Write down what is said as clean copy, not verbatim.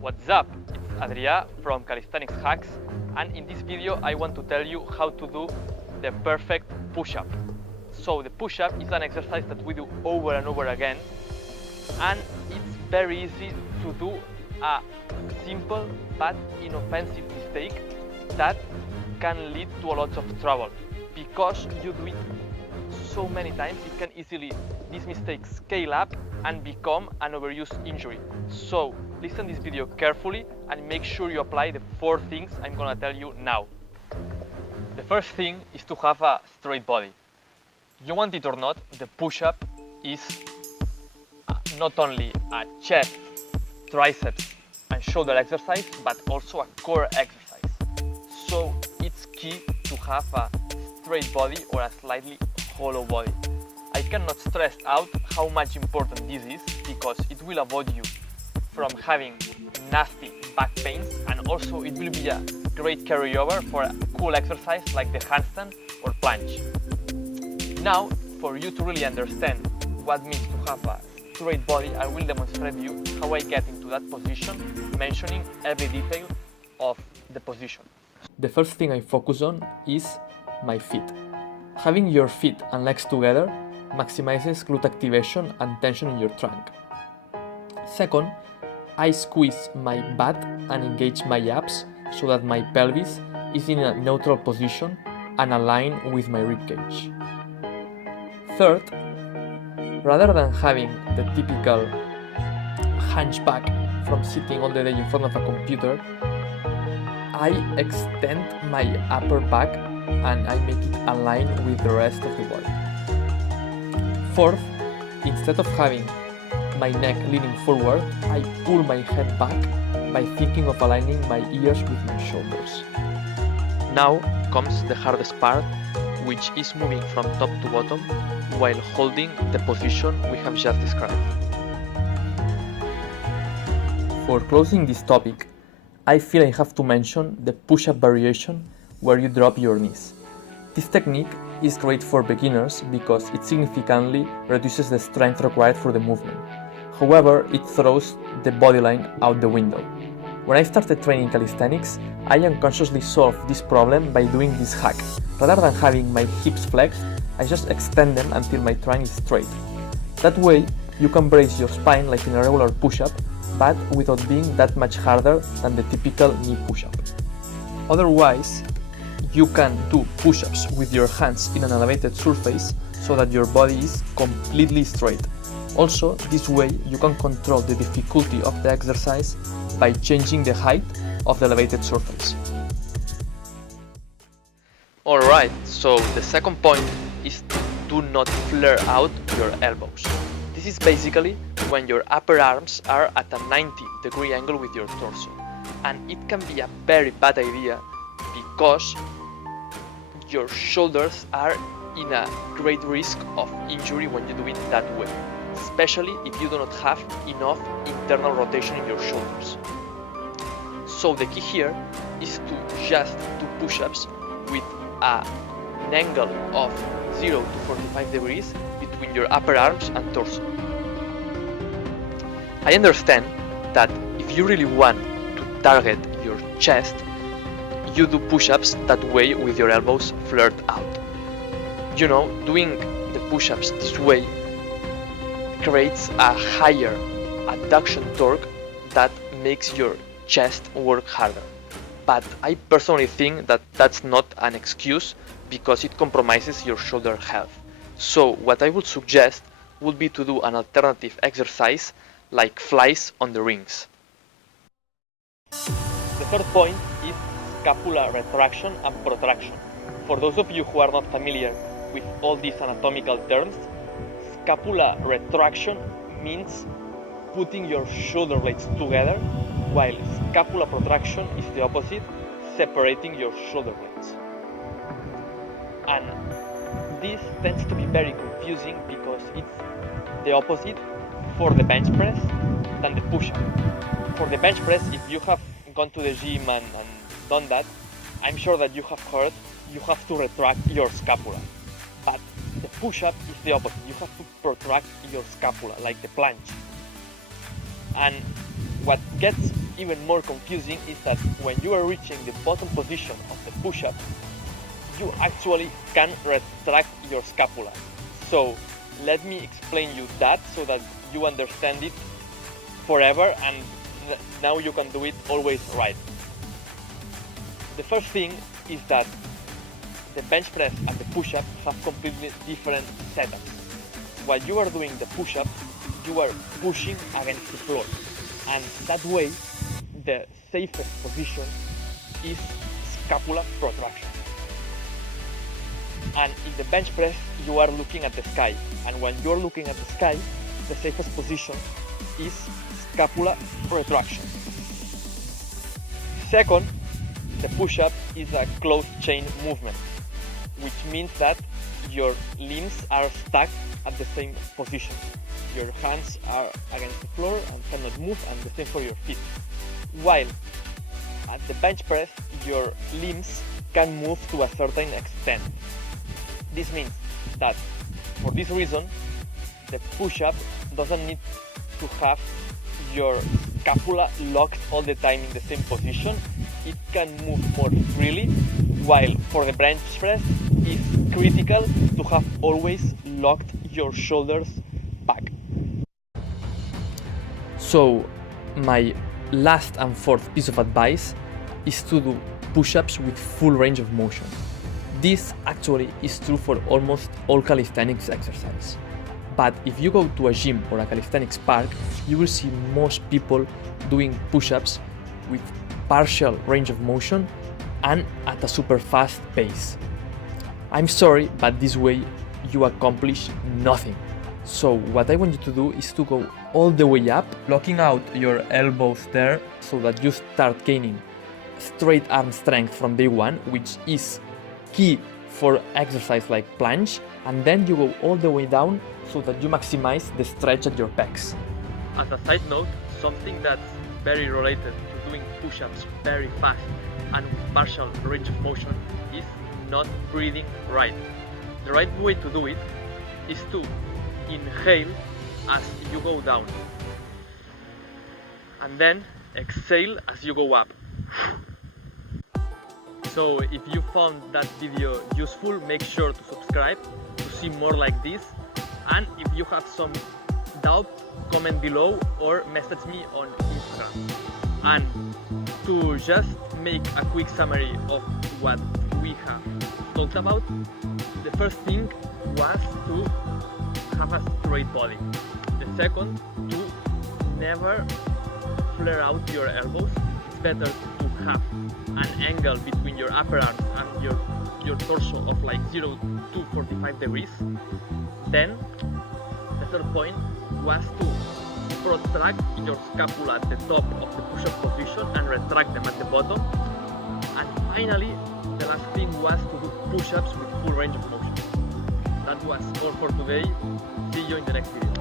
What's up? It's Adria from Calisthenics Hacks, and in this video I want to tell you how to do the perfect push-up. So the push-up is an exercise that we do over and over again, and it's very easy to do a simple but inoffensive mistake that can lead to a lot of trouble. Because you do it so many times, it can easily, these mistakes scale up and become an overuse injury. So listen this video carefully and make sure you apply the 4 things I'm gonna tell you now. The first thing is to have a straight body. You want it or not, the push-up is not only a chest, triceps and shoulder exercise, but also a core exercise. So it's key to have a straight body or a slightly hollow body. I cannot stress out how much important this is, because it will avoid you from having nasty back pains, and also it will be a great carryover for a cool exercise like the handstand or planche. Now, for you to really understand what it means to have a straight body, I will demonstrate you how I get into that position, mentioning every detail of the position. The first thing I focus on is my feet. Having your feet and legs together maximizes glute activation and tension in your trunk. Second, I squeeze my butt and engage my abs so that my pelvis is in a neutral position and aligned with my ribcage. Third, rather than having the typical hunchback from sitting all the day in front of a computer, I extend my upper back and I make it align with the rest of the body. Fourth, instead of having my neck leaning forward, I pull my head back by thinking of aligning my ears with my shoulders. Now comes the hardest part, which is moving from top to bottom while holding the position we have just described. For closing this topic, I feel I have to mention the push-up variation where you drop your knees. This technique is great for beginners because it significantly reduces the strength required for the movement. However, it throws the bodyline out the window. When I started training calisthenics, I unconsciously solved this problem by doing this hack. Rather than having my hips flexed, I just extend them until my trunk is straight. That way, you can brace your spine like in a regular push-up, but without being that much harder than the typical knee push-up. Otherwise, you can do push-ups with your hands in an elevated surface so that your body is completely straight. Also, this way you can control the difficulty of the exercise by changing the height of the elevated surface. Alright, so the second point is to do not flare out your elbows. This is basically when your upper arms are at a 90-degree angle with your torso, and it can be a very bad idea because your shoulders are in a great risk of injury when you do it that way, especially if you do not have enough internal rotation in your shoulders. So the key here is to just do push-ups with an angle of 0 to 45 degrees between your upper arms and torso. I understand that if you really want to target your chest, you do push-ups that way with your elbows flared out. You know, doing the push-ups this way creates a higher adduction torque that makes your chest work harder. But I personally think that that's not an excuse because it compromises your shoulder health. So what I would suggest would be to do an alternative exercise like flies on the rings. The third point is scapula retraction and protraction. For those of you who are not familiar with all these anatomical terms, scapula retraction means putting your shoulder blades together, while scapula protraction is the opposite, separating your shoulder blades. And this tends to be very confusing because it's the opposite for the bench press than the push-up. For the bench press, if you have gone to the gym and done that, I'm sure that you have heard you have to retract your scapula. But the push-up is the opposite. You have to protract your scapula, like the planche. And what gets even more confusing is that when you are reaching the bottom position of the push-up, you actually can retract your scapula. So let me explain you that so that you understand it forever, and now you can do it always right. The first thing is that the bench press and the push-up have completely different setups. While you are doing the push-up, you are pushing against the floor, and that way the safest position is scapula protraction. And in the bench press you are looking at the sky, and when you are looking at the sky, the safest position is scapula retraction. Second, the push-up is a closed chain movement, which means that your limbs are stuck at the same position. Your hands are against the floor and cannot move, and the same for your feet. While at the bench press, your limbs can move to a certain extent. This means that for this reason, the push-up doesn't need to have your scapula locked all the time in the same position. It can move more freely, while for the bench press, it's critical to have always locked your shoulders back. So my last and fourth piece of advice is to do push-ups with full range of motion. This actually is true for almost all calisthenics exercise. But if you go to a gym or a calisthenics park, you will see most people doing push-ups with partial range of motion and at a super fast pace. I'm sorry, but this way you accomplish nothing. So what I want you to do is to go all the way up, locking out your elbows there so that you start gaining straight arm strength from day one, which is key for exercise like planche, and then you go all the way down so that you maximize the stretch at your pecs. As a side note, something that's very related to doing push-ups very fast and with partial range of motion is not breathing right. The right way to do it is to inhale as you go down and then exhale as you go up. So if you found that video useful, make sure to subscribe to see more like this, and if you have some doubt, comment below or message me on Instagram. And to just make a quick summary of what we have talked about, the first thing was to have a straight body. The second, to never flare out your elbows. It's better to have an angle between your upper arms and your torso of like 0 to 45 degrees. Then the third point was to protract your scapula at the top of the push-up position and retract them at the bottom. And finally, the last thing was to do push-ups with full range of motion. That was all for today. See you in the next video.